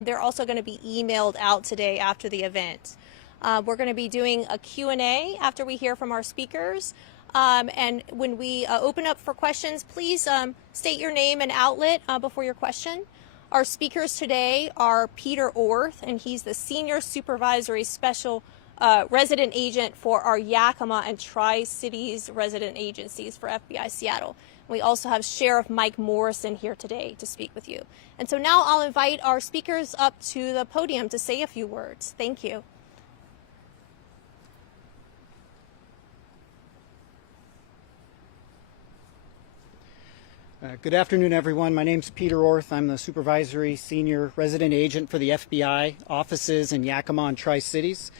They're also going to be emailed out today after the event. We're going to be doing a Q&A after we hear from our speakers. And when we open up for questions, please state your name and outlet before your question. Our speakers today are Peter Orth, and he's the Senior Supervisory Special Resident Agent for our Yakima and Tri-Cities resident agencies for FBI Seattle. We also have Sheriff Mike Morrison here today to speak with you. And so now I'll invite our speakers up to the podium to say a few words. Thank you. Good afternoon, everyone. My name's Peter Orth. I'm the Supervisory Senior Resident Agent for the FBI offices in Yakima and Tri-Cities.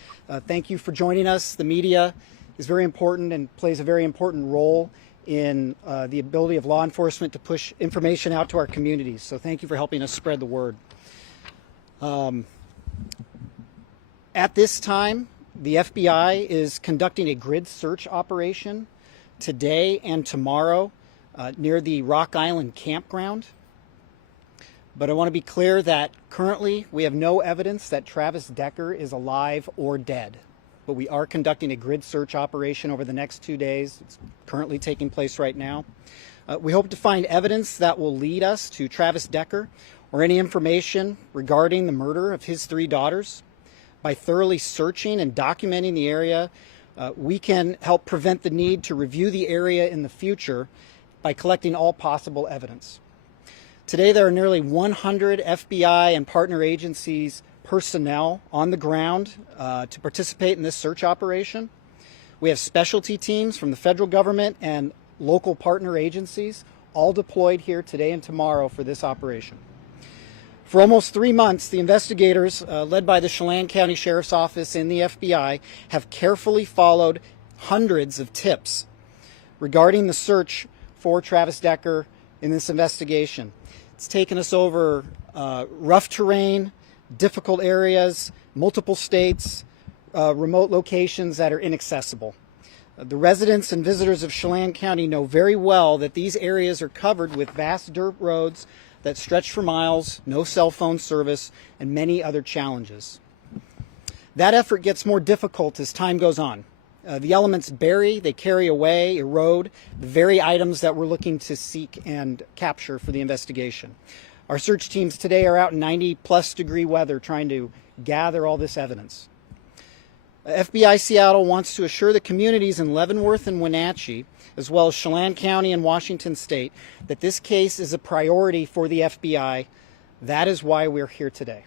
Thank you for joining us. The media is very important and plays a very important role in the ability of law enforcement to push information out to our communities. So thank you for helping us spread the word. At this time, the FBI is conducting a grid search operation today and tomorrow near the Rock Island campground. But I want to be clear that currently we have no evidence that Travis Decker is alive or dead. But we are conducting a grid search operation over the next 2 days. It's currently taking place right now. We hope to find evidence that will lead us to Travis Decker or any information regarding the murder of his 3 daughters. By thoroughly searching and documenting the area, we can help prevent the need to review the area in the future by collecting all possible evidence. Today there are nearly 100 FBI and partner agencies personnel on the ground to participate in this search operation. We have specialty teams from the federal government and local partner agencies all deployed here today and tomorrow for this operation. For almost 3 months, the investigators, led by the Chelan County Sheriff's Office and the FBI, have carefully followed hundreds of tips regarding the search for Travis Decker in this investigation. It's taken us over rough terrain, difficult areas, multiple states, remote locations that are inaccessible. The residents and visitors of Chelan County know very well that these areas are covered with vast dirt roads that stretch for miles, no cell phone service, and many other challenges. That effort gets more difficult as time goes on. The elements bury, they carry away, erode the very items that we're looking to seek and capture for the investigation. Our search teams today are out in 90-plus degree weather trying to gather all this evidence. FBI Seattle wants to assure the communities in Leavenworth and Wenatchee, as well as Chelan County and Washington State, that this case is a priority for the FBI. That is why we're here today.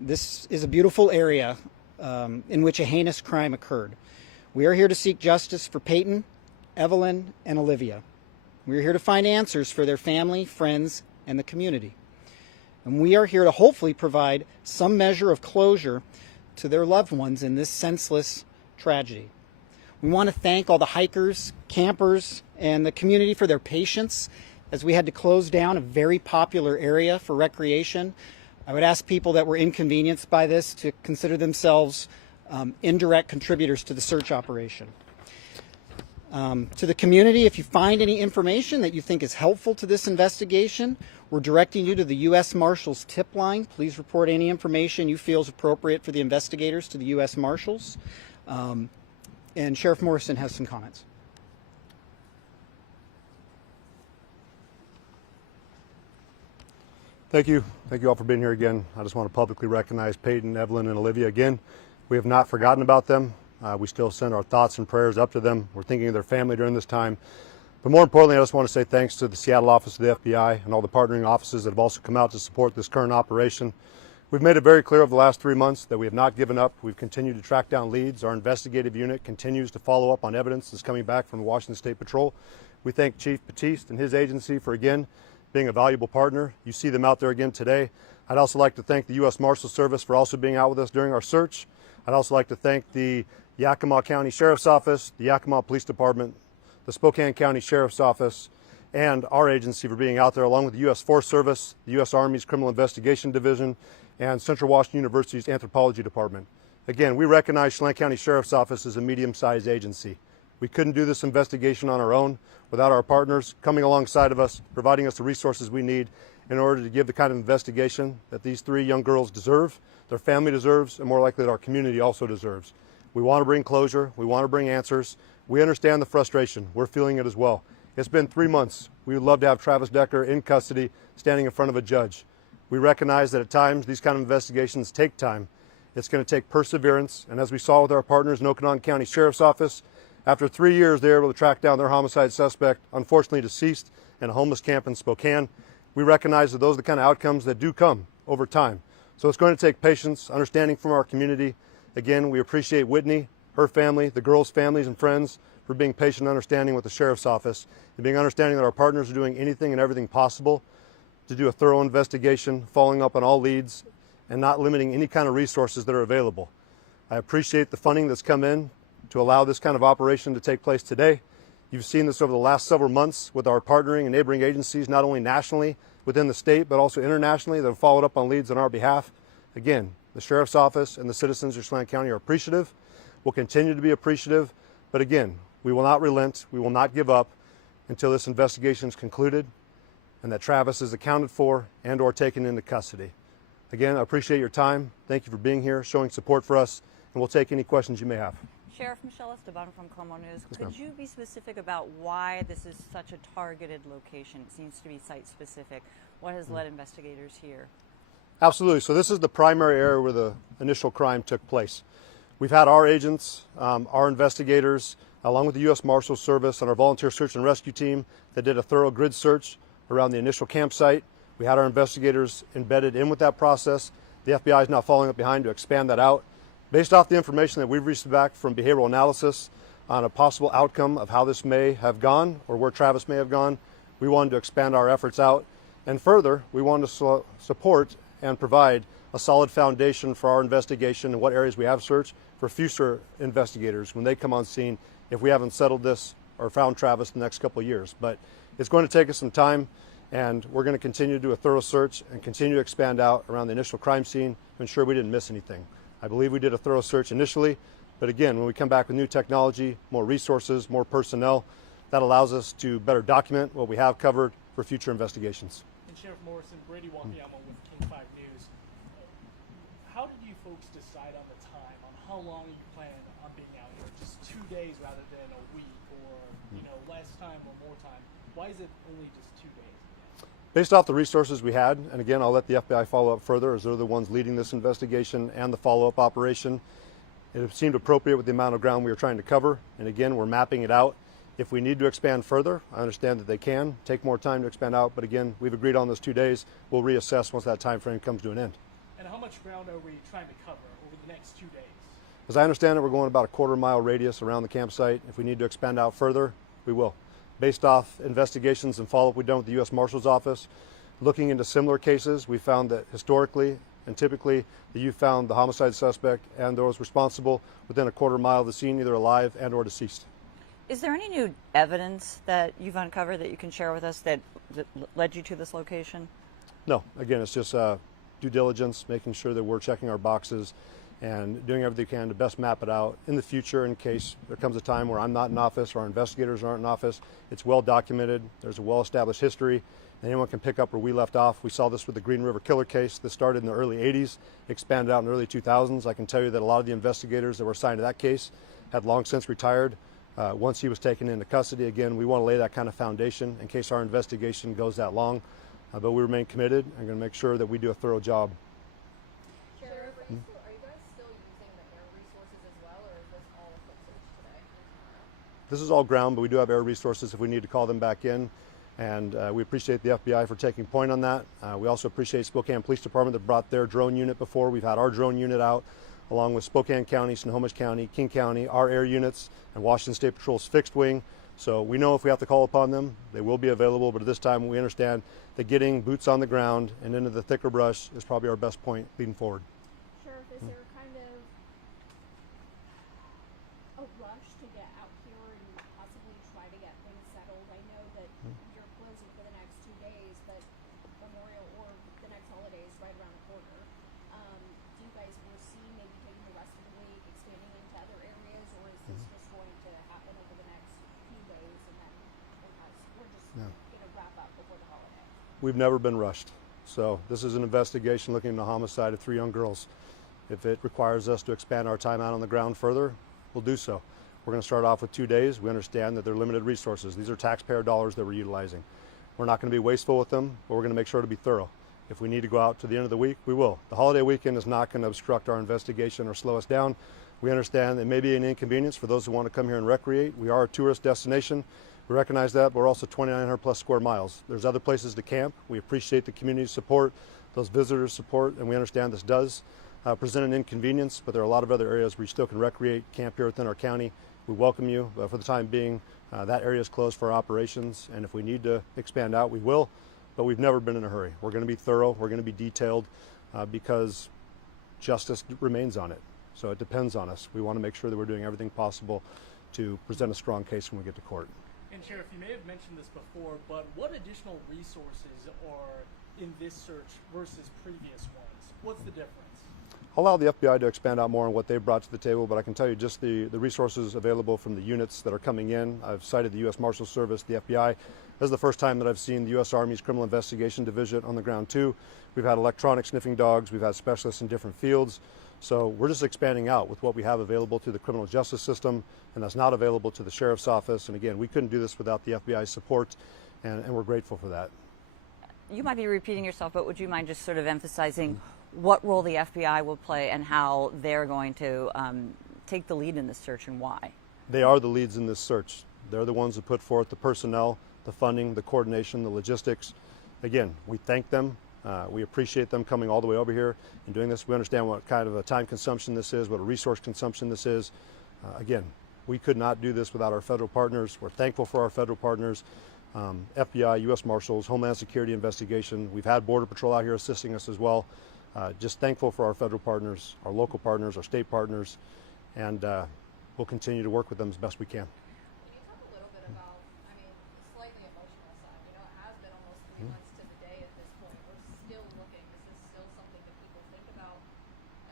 This is a beautiful area in which a heinous crime occurred. We are here to seek justice for Peyton, Evelyn, and Olivia. We are here to find answers for their family, friends, and the community. And we are here to hopefully provide some measure of closure to their loved ones in this senseless tragedy. We want to thank all the hikers, campers, and the community for their patience as we had to close down a very popular area for recreation. I would ask people that were inconvenienced by this to consider themselves indirect contributors to the search operation. To the community, if you find any information that you think is helpful to this investigation, we're directing you to the U.S. Marshals tip line. Please report any information you feel is appropriate for the investigators to the U.S. Marshals. And Sheriff Morrison has some comments. Thank you. Thank you all for being here again. I just want to publicly recognize Peyton, Evelyn, and Olivia again. We have not forgotten about them. We still send our thoughts and prayers up to them. We're thinking of their family during this time. But more importantly, I just want to say thanks to the Seattle office of the FBI and all the partnering offices that have also come out to support this current operation. We've made it very clear over the last 3 months that we have not given up. We've continued to track down leads. Our investigative unit continues to follow up on evidence that's coming back from the Washington State Patrol. We thank Chief Batiste and his agency for, again, being a valuable partner. You see them out there again today. I'd also like to thank the U.S. Marshals Service for also being out with us during our search. I'd also like to thank the Yakima County Sheriff's Office, the Yakima Police Department, the Spokane County Sheriff's Office, and our agency for being out there, along with the U.S. Forest Service, the U.S. Army's Criminal Investigation Division, and Central Washington University's Anthropology Department. Again, we recognize Chelan County Sheriff's Office as a medium-sized agency. We couldn't do this investigation on our own without our partners coming alongside of us, providing us the resources we need, in order to give the kind of investigation that these 3 young girls deserve, their family deserves, and more likely that our community also deserves. We want to bring closure. We want to bring answers. We understand the frustration. We're feeling it as well. It's been 3 months. We would love to have Travis Decker in custody, standing in front of a judge. We recognize that at times these kind of investigations take time. It's going to take perseverance, and as we saw with our partners in Okanagan County Sheriff's Office, after 3 years they were able to track down their homicide suspect, unfortunately deceased, in a homeless camp in Spokane. We recognize that those are the kind of outcomes that do come over time. So it's going to take patience, understanding from our community. Again, we appreciate Whitney, her family, the girls' families and friends for being patient and understanding with the Sheriff's Office, and being understanding that our partners are doing anything and everything possible to do a thorough investigation, following up on all leads, and not limiting any kind of resources that are available. I appreciate the funding that's come in to allow this kind of operation to take place today. You've seen this over the last several months with our partnering and neighboring agencies, not only nationally within the state, but also internationally, that have followed up on leads on our behalf. Again, the Sheriff's Office and the citizens of Chelan County are appreciative. We'll continue to be appreciative, but again, we will not relent, we will not give up until this investigation is concluded and that Travis is accounted for and or taken into custody. Again, I appreciate your time. Thank you for being here, showing support for us, and we'll take any questions you may have. Sheriff Michelle Esteban from Caldwell News. Yes, Could you be specific about why this is such a targeted location? It seems to be site-specific. What has led investigators here? Absolutely. So this is the primary area where the initial crime took place. We've had our agents, our investigators, along with the U.S. Marshals Service and our volunteer search and rescue team that did a thorough grid search around the initial campsite. We had our investigators embedded in with that process. The FBI is now following up behind to expand that out. Based off the information that we've received back from behavioral analysis on a possible outcome of how this may have gone or where Travis may have gone, we wanted to expand our efforts out. And further, we wanted to support and provide a solid foundation for our investigation and what areas we have searched for future investigators when they come on scene if we haven't settled this or found Travis in the next couple of years. But it's going to take us some time, and we're going to continue to do a thorough search and continue to expand out around the initial crime scene to ensure we didn't miss anything. I believe we did a thorough search initially, but again, when we come back with new technology, more resources, more personnel, that allows us to better document what we have covered for future investigations. And Sheriff Morrison, Brady Wakayama with King 5 News. How did you folks decide on the time, on how long you plan on being out here? Just 2 days rather than a week, or less time or more time? Why is it only just 2 days? Based off the resources we had, and again, I'll let the FBI follow up further as they're the ones leading this investigation and the follow-up operation. It seemed appropriate with the amount of ground we were trying to cover, and again, we're mapping it out. If we need to expand further, I understand that they can take more time to expand out, but again, we've agreed on those 2 days. We'll reassess once that time frame comes to an end. And how much ground are we trying to cover over the next 2 days? As I understand it, we're going about a quarter-mile radius around the campsite. If we need to expand out further, we will. Based off investigations and follow-up we've done with the U.S. Marshal's Office, looking into similar cases, we found that historically and typically that you found the homicide suspect and those responsible within a quarter mile of the scene, either alive and or deceased. Is there any new evidence that you've uncovered that you can share with us that led you to this location? No, again, it's just due diligence, making sure that we're checking our boxes and doing everything we can to best map it out in the future in case there comes a time where I'm not in office or our investigators aren't in office. It's well documented. There's a well-established history. And anyone can pick up where we left off. We saw this with the Green River Killer case. This started in the early 80s, expanded out in the early 2000s. I can tell you that a lot of the investigators that were assigned to that case had long since retired. Once he was taken into custody, again, we want to lay that kind of foundation in case our investigation goes that long. But we remain committed and going to make sure that we do a thorough job. Sheriff, are you guys still using the air resources as well, or is this all a foot search today? This is all ground, but we do have air resources if we need to call them back in. And we appreciate the FBI for taking point on that. We also appreciate Spokane Police Department that brought their drone unit before. We've had our drone unit out, along with Spokane County, Snohomish County, King County, our air units, and Washington State Patrol's fixed wing. So we know if we have to call upon them, they will be available. But at this time, we understand that getting boots on the ground and into the thicker brush is probably our best point leading forward. Sheriff, is there kind of a rush to get out here and possibly try to get things settled? I know that you're closing for the next 2 days, but Memorial or the next holiday is right around the corner. Do you guys foresee maybe taking the rest of the week, expanding into other areas, or is this just going to happen over the next few days and then we're just going to wrap up before the holiday? we've never been rushed. So this is an investigation looking into the homicide of 3 young girls. If it requires us to expand our time out on the ground further, we'll do so. We're going to start off with 2 days. We understand that they're limited resources. These are taxpayer dollars that we're utilizing. We're not going to be wasteful with them, but we're going to make sure to be thorough. If we need to go out to the end of the week, we will. The holiday weekend is not going to obstruct our investigation or slow us down. We understand it may be an inconvenience for those who want to come here and recreate. We are a tourist destination. We recognize that, but we're also 2,900 plus square miles. There's other places to camp. We appreciate the community support, those visitors' support, and we understand this does present an inconvenience, but there are a lot of other areas where you still can recreate, camp here within our county. We welcome you. For the time being, that area is closed for operations, and if we need to expand out, we will, but we've never been in a hurry. We're going to be thorough. We're going to be detailed because justice remains on it. So it depends on us. We want to make sure that we're doing everything possible to present a strong case when we get to court. And Sheriff, you may have mentioned this before, but what additional resources are in this search versus previous ones? What's the difference? I'll allow the FBI to expand out more on what they've brought to the table, but I can tell you just the resources available from the units that are coming in. I've cited the U.S. Marshals Service, the FBI. This is the first time that I've seen the U.S. Army's Criminal Investigation Division on the ground too. We've had electronic sniffing dogs. We've had specialists in different fields. So we're just expanding out with what we have available to the criminal justice system, and that's not available to the sheriff's office. And again, we couldn't do this without the FBI's support, and we're grateful for that. You might be repeating yourself, but would you mind just sort of emphasizing what role the FBI will play and how they're going to take the lead in this search and why? They are the leads in this search. They're the ones that put forth the personnel, the funding, the coordination, the logistics. Again, we thank them. We appreciate them coming all the way over here and doing this. We understand what kind of a time consumption this is, what a resource consumption this is. Again, we could not do this without our federal partners. We're thankful for our federal partners, FBI, U.S. Marshals, Homeland Security Investigation. We've had Border Patrol out here assisting us as well. Just thankful for our federal partners, our local partners, our state partners, and we'll continue to work with them as best we can. Can you talk a little bit about, I mean, the slightly emotional side? You know, it has been almost 3 months to the day at this point. We're still looking. This is still something that people think about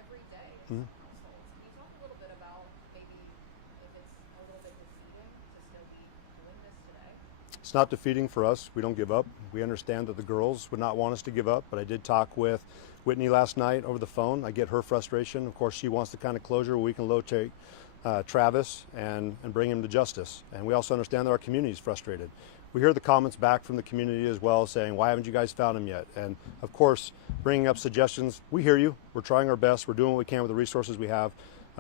every day as households. Can you talk a little bit about maybe if it's a little bit defeating to still be doing this today? It's not defeating for us. We don't give up. We understand that the girls would not want us to give up, but I did talk with Whitney last night over the phone. I get her frustration. Of course, she wants the kind of closure where we can locate Travis and bring him to justice. And we also understand that our community is frustrated. We hear the comments back from the community as well saying, why haven't you guys found him yet? And of course, bringing up suggestions, we hear you. We're trying our best. We're doing what we can with the resources we have.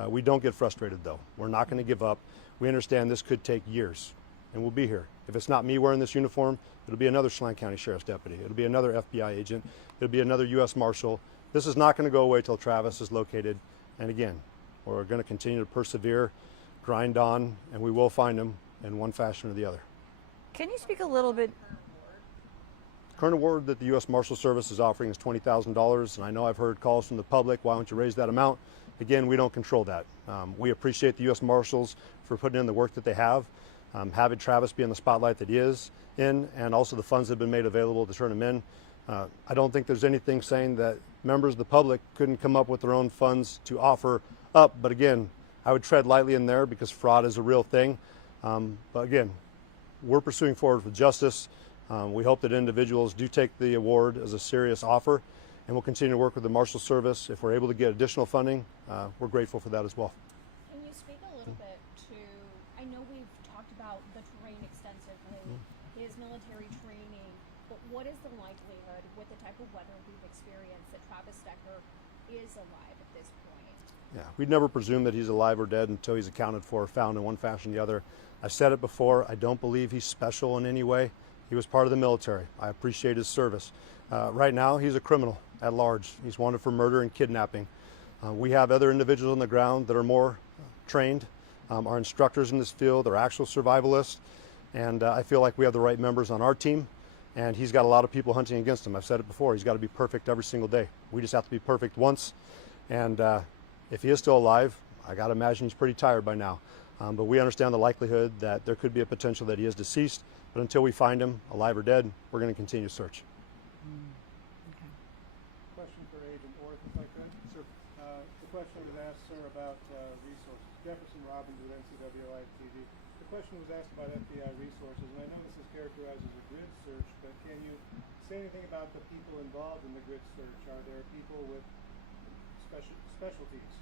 We don't get frustrated though. We're not going to give up. We understand this could take years, and we'll be here. If it's not me wearing this uniform, it'll be another Chelan County Sheriff's deputy. It'll be another FBI agent. It'll be another U.S. Marshal. This is not going to go away till Travis is located. And again, we're going to continue to persevere, grind on, and we will find him in one fashion or the other. Can you speak a little bit? Current award that the U.S. Marshal Service is offering is $20,000, and I know I've heard calls from the public, why don't you raise that amount? Again, we don't control that. We appreciate the U.S. Marshals for putting in the work that they have. Having Travis be in the spotlight that he is in, and also the funds that have been made available to turn him in. I don't think there's anything saying that members of the public couldn't come up with their own funds to offer up, but again, I would tread lightly in there because fraud is a real thing. But again, we're pursuing forward with justice. We hope that individuals do take the award as a serious offer, and we'll continue to work with the Marshal Service. If we're able to get additional funding, we're grateful for that as well. Can you speak a little bit to, I know we've talked about the terrain extensively, his military training, but what is the likelihood with the type of weather we've experienced that Travis Decker is alive at this point? Yeah, we'd never presume that he's alive or dead until he's accounted for or found in one fashion or the other. I've said it before, I don't believe he's special in any way. He was part of the military. I appreciate his service. Right now, he's a criminal at large. He's wanted for murder and kidnapping. We have other individuals on the ground that are more trained, our instructors in this field, are actual survivalists, and I feel like we have the right members on our team, and he's got a lot of people hunting against him. I've said it before, he's got to be perfect every single day. We just have to be perfect once, and if he is still alive, I got to imagine he's pretty tired by now. But we understand the likelihood that there could be a potential that he is deceased, but until we find him, alive or dead, we're going to continue to search. Question for Agent Orth, if I could. Sir. The question was asked, sir, about resources. Jefferson Robbins with NCWI TV. the question was asked about FBI resources, and I know this is characterized as a grid search, but can you say anything about the people involved in the grid search? Are there people with specialties,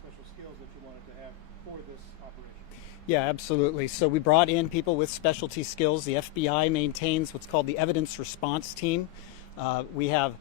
special skills that you wanted to have for this operation? Yeah, absolutely. So we brought in people with specialty skills. The FBI maintains what's called the evidence response team. We have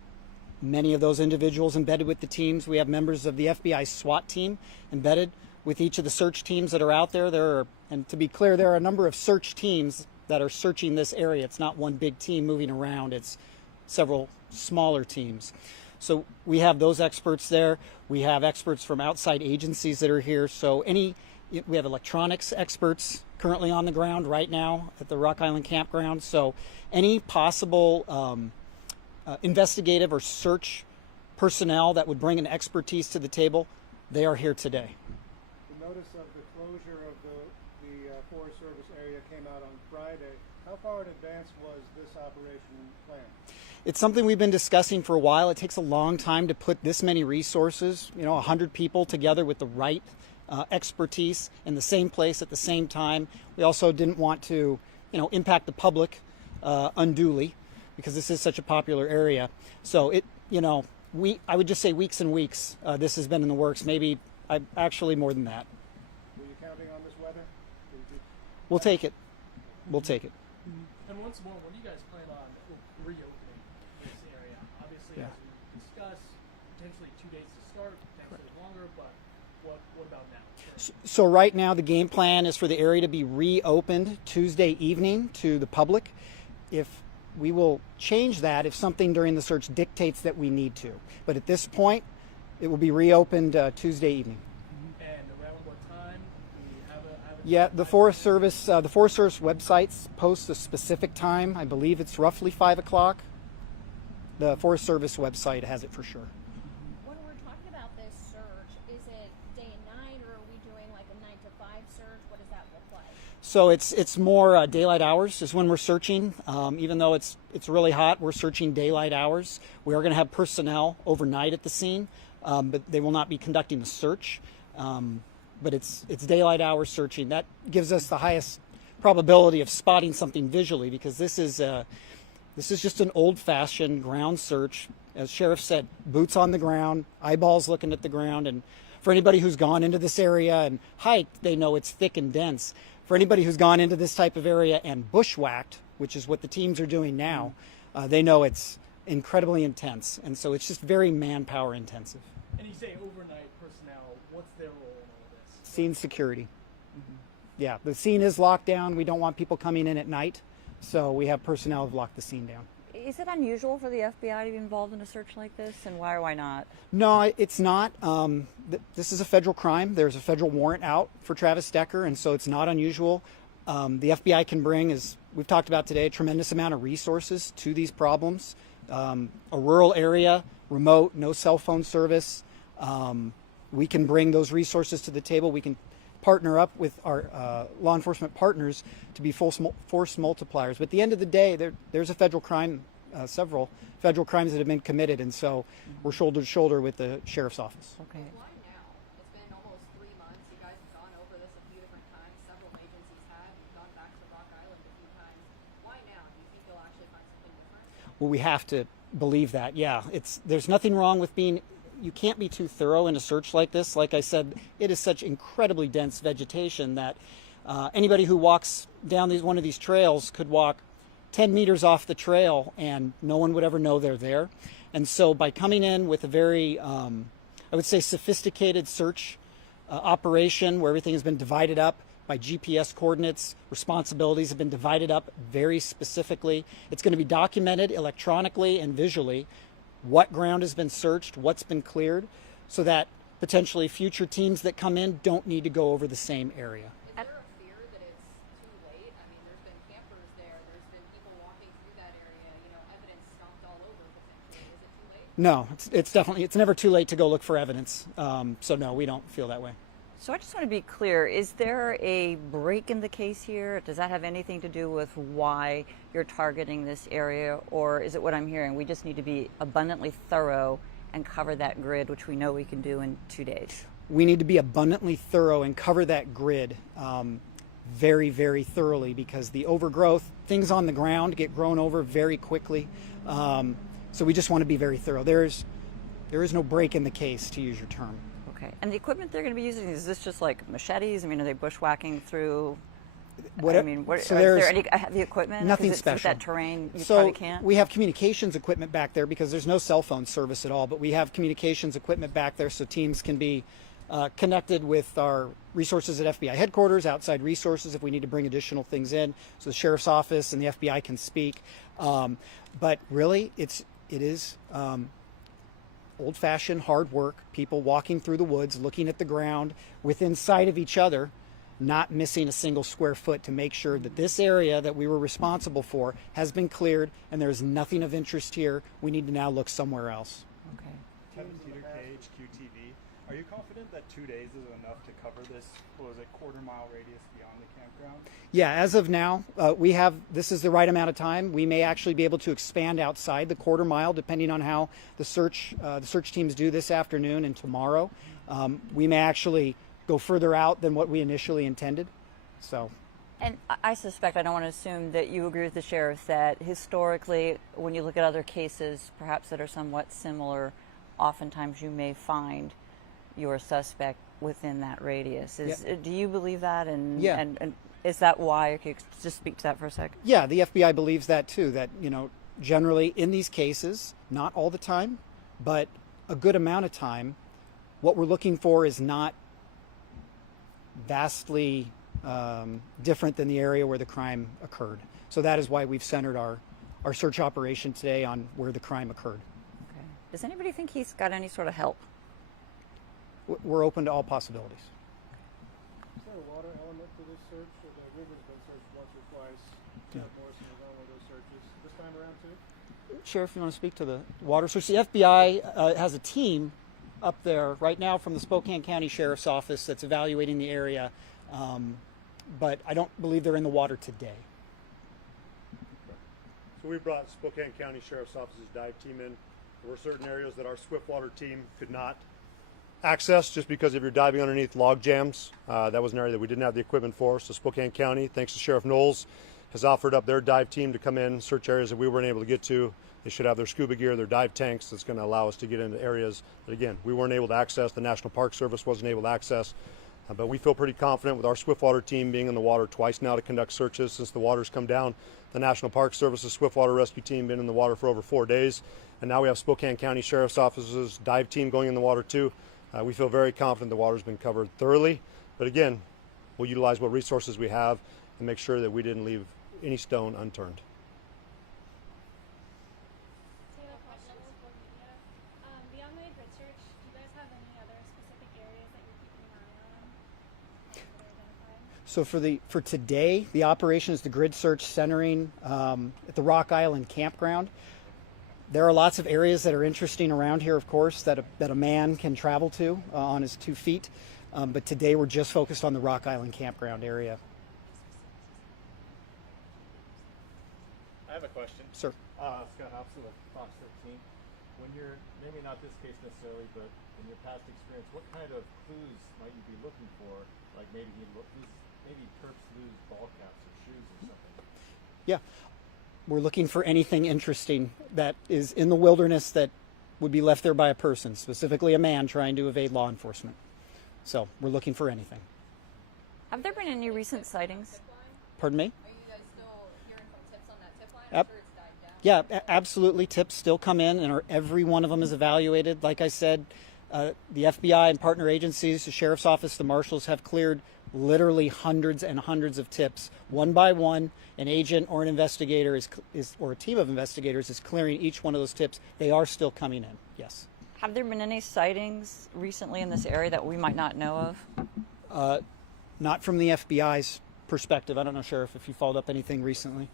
many of those individuals embedded with the teams. We have members of the FBI SWAT team embedded with each of the search teams that are out there. And to be clear, there are a number of search teams that are searching this area. It's not one big team moving around. It's several smaller teams. So we have those experts there. We have experts from outside agencies that are here. So we have electronics experts currently on the ground right now at the Rock Island Campground. So any possible investigative or search personnel that would bring an expertise to the table, they are here today. The notice of the closure of the Forest Service area came out on Friday. How far in advance was this operation planned? It's something we've been discussing for a while. It takes a long time to put this many resources, 100 people together with the right expertise in the same place at the same time. We also didn't want to, impact the public unduly because this is such a popular area. So I would just say weeks and weeks. This has been in the works. Maybe actually more than that. Were you counting on this weather? We'll take it. We'll take it. And once more, when do you guys plan on reopening this area? Obviously, as we discussed, potentially 2 days to start, potentially longer, but what about now? So right now the game plan is for the area to be reopened Tuesday evening to the public. If we will change that if something during the search dictates that we need to. But at this point, it will be reopened Tuesday evening. And around what time? Do you have a Yeah, the Forest Service websites post a specific time. I believe it's roughly 5 o'clock. The Forest Service website has it for sure. When we're talking about this search, is it day and night, or are we doing like a 9 to 5 search? What does that look like? So it's more daylight hours is when we're searching. Even though it's really hot, we're searching daylight hours. We are going to have personnel overnight at the scene, but they will not be conducting the search. But it's daylight hours searching. That gives us the highest probability of spotting something visually, because this is just an old-fashioned ground search. As Sheriff said, boots on the ground, eyeballs looking at the ground. And for anybody who's gone into this area and hiked, they know it's thick and dense. For anybody who's gone into this type of area and bushwhacked, which is what the teams are doing now, they know it's incredibly intense. And so it's just very manpower intensive. And you say overnight personnel, what's their role in all this? Scene security. Yeah, the scene is locked down. We don't want people coming in at night, so we have personnel who've locked the scene down. Is it unusual for the FBI to be involved in a search like this, and why or why not? No, it's not. This is a federal crime. There's a federal warrant out for Travis Decker, and so it's not unusual. The FBI can bring, as we've talked about today, a tremendous amount of resources to these problems. A rural area, remote, no cell phone service. We can bring those resources to the table. We can partner up with our law enforcement partners to be force multipliers. But at the end of the day, there's a federal crime, several federal crimes that have been committed, and so we're shoulder to shoulder with the sheriff's office. Okay. Why now? It's been almost 3 months. You guys have gone over this a few different times. Several agencies have. You've gone back to Rock Island a few times. Why now? Do you think you'll actually find something different? Well, we have to believe that. Yeah, there's nothing wrong with being. You can't be too thorough in a search like this. Like I said, it is such incredibly dense vegetation that anybody who walks down one of these trails could walk 10 meters off the trail and no one would ever know they're there. And so by coming in with a very, I would say, sophisticated search operation where everything has been divided up by GPS coordinates, responsibilities have been divided up very specifically. It's going to be documented electronically and visually what ground has been searched, what's been cleared, so that potentially future teams that come in don't need to go over the same area. Is there a fear that it's too late? I mean, there's been campers there. There's been people walking through that area. Evidence stomped all over potentially. Is it too late? No, it's never too late to go look for evidence. So no, we don't feel that way. So I just want to be clear, is there a break in the case here? Does that have anything to do with why you're targeting this area? Or is it what I'm hearing? We just need to be abundantly thorough and cover that grid, which we know we can do in 2 days. We need to be abundantly thorough and cover that grid. very, very thoroughly, because the overgrowth, things on the ground get grown over very quickly. So we just want to be very thorough. There is no break in the case, to use your term. Okay. And the equipment they're going to be using, is this just like machetes? I mean, are they bushwhacking through? What, I mean, so is there's there any heavy equipment? nothing 'Cause special. With that terrain, you So probably can't. we have communications equipment back there because there's no cell phone service at all, but we have communications equipment back there so teams can be connected with our resources at FBI headquarters, outside resources if we need to bring additional things in, so the sheriff's office and the FBI can speak. But really, it is old-fashioned hard work, people walking through the woods, looking at the ground within sight of each other, not missing a single square foot, to make sure that this area that we were responsible for has been cleared and there's nothing of interest here. We need to now look somewhere else. Okay. Kevin Teeter, KHQTV. Are you confident that 2 days is enough to cover this, what was it, quarter-mile radius beyond the campground? Yeah, as of now, this is the right amount of time. We may actually be able to expand outside the quarter mile, depending on how the search teams do this afternoon and tomorrow. We may actually go further out than what we initially intended. So. And I suspect, I don't want to assume that you agree with the sheriff, that historically, when you look at other cases, perhaps that are somewhat similar, oftentimes you may find your suspect within that radius. Do you believe that? And, Yeah. and is that why? Can you just speak to that for a second? Yeah, the FBI believes that too, that, generally in these cases, not all the time, but a good amount of time, what we're looking for is not vastly different than the area where the crime occurred. So that is why we've centered our search operation today on where the crime occurred. Okay. Does anybody think he's got any sort of help? We're open to all possibilities. Is there a water element to this search? Or the river's been searched once or twice. Yeah. Morrison was on one of those searches. This time around too? Sheriff, you want to speak to the water search? The FBI has a team up there right now from the Spokane County Sheriff's Office that's evaluating the area, but I don't believe they're in the water today. So we brought Spokane County Sheriff's Office's dive team in. There were certain areas that our Swiftwater team could not access just because if you're diving underneath log jams. That was an area that we didn't have the equipment for. So Spokane County, thanks to Sheriff Knowles, has offered up their dive team to come in, search areas that we weren't able to get to. They should have their scuba gear, their dive tanks that's going to allow us to get into areas that, again, we weren't able to access. The National Park Service wasn't able to access. But we feel pretty confident with our Swiftwater team being in the water twice now to conduct searches since the water's come down. The National Park Service's Swiftwater Rescue Team been in the water for over 4 days. And now we have Spokane County Sheriff's Office's dive team going in the water too. We feel very confident the water's been covered thoroughly. But again, we'll utilize what resources we have and make sure that we didn't leave any stone unturned. Beyond the grid search, do you guys have any other specific areas that you're keeping an eye on that are identified? So for today, the operation is the grid search centering at the Rock Island campground. There are lots of areas that are interesting around here, of course, that a man can travel to on his 2 feet. But today we're just focused on the Rock Island campground area. I have a question. Sir. Scott Hobson with Fox 13. When you're, maybe not this case necessarily, but in your past experience, what kind of clues might you be looking for? Like maybe Terps lose ball caps or shoes or something. Yeah. We're looking for anything interesting that is in the wilderness that would be left there by a person, specifically a man trying to evade law enforcement. So we're looking for anything. Have there been any recent sightings? Pardon me? Are you guys still hearing from tips on that tip line? I'm sure it's died down. Yeah, absolutely. Tips still come in, and every one of them is evaluated. Like I said, the FBI and partner agencies, the Sheriff's Office, the Marshals have cleared literally hundreds and hundreds of tips. One by one, an agent or an investigator or a team of investigators is clearing each one of those tips. They are still coming in, yes. Have there been any sightings recently in this area that we might not know of? Not from the FBI's perspective. I don't know, Sheriff, if you followed up anything recently.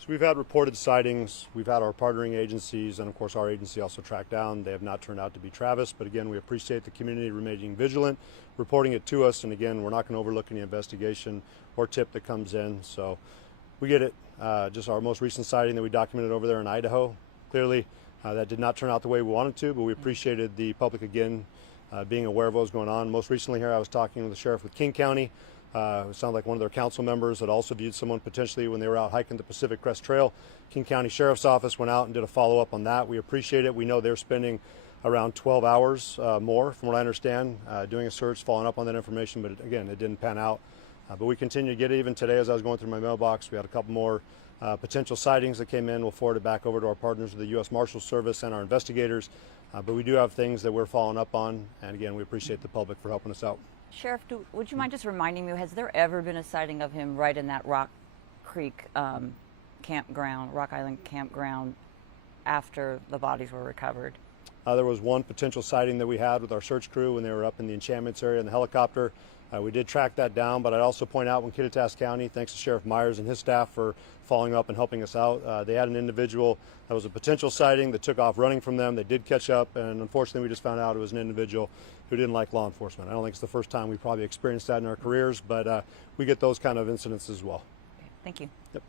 So we've had reported sightings. We've had our partnering agencies, and of course our agency also tracked down. They have not turned out to be Travis, but again, we appreciate the community remaining vigilant, reporting it to us, and again, we're not going to overlook any investigation or tip that comes in. So we get it. Just our most recent sighting that we documented over there in Idaho. Clearly, that did not turn out the way we wanted to, but we appreciated the public again being aware of what was going on. Most recently here, I was talking with the sheriff with King County. It sounded like one of their council members had also viewed someone potentially when they were out hiking the Pacific Crest Trail. King County Sheriff's Office went out and did a follow-up on that. We appreciate it. We know they're spending around 12 hours more, from what I understand, doing a search, following up on that information, but again, it didn't pan out. But we continue to get it. Even today, as I was going through my mailbox, we had a couple more potential sightings that came in. We'll forward it back over to our partners with the U.S. Marshals Service and our investigators. But we do have things that we're following up on, and again, we appreciate the public for helping us out. Sheriff, would you mind just reminding me, has there ever been a sighting of him right in that Rock Creek campground, Rock Island campground, after the bodies were recovered? There was one potential sighting that we had with our search crew when they were up in the enchantments area in the helicopter. We did track that down, but I'd also point out when Kittitas County, thanks to Sheriff Myers and his staff for following up and helping us out, they had an individual that was a potential sighting that took off running from them. They did catch up, and unfortunately we just found out it was an individual who didn't like law enforcement. I don't think it's the first time we probably experienced that in our careers, but we get those kind of incidents as well. Okay, thank you. Yep.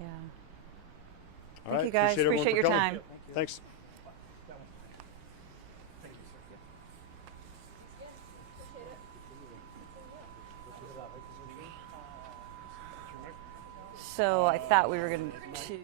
Yeah. All Thank right. you guys. Everyone Appreciate for your coming. time. Thanks. So I thought we were going to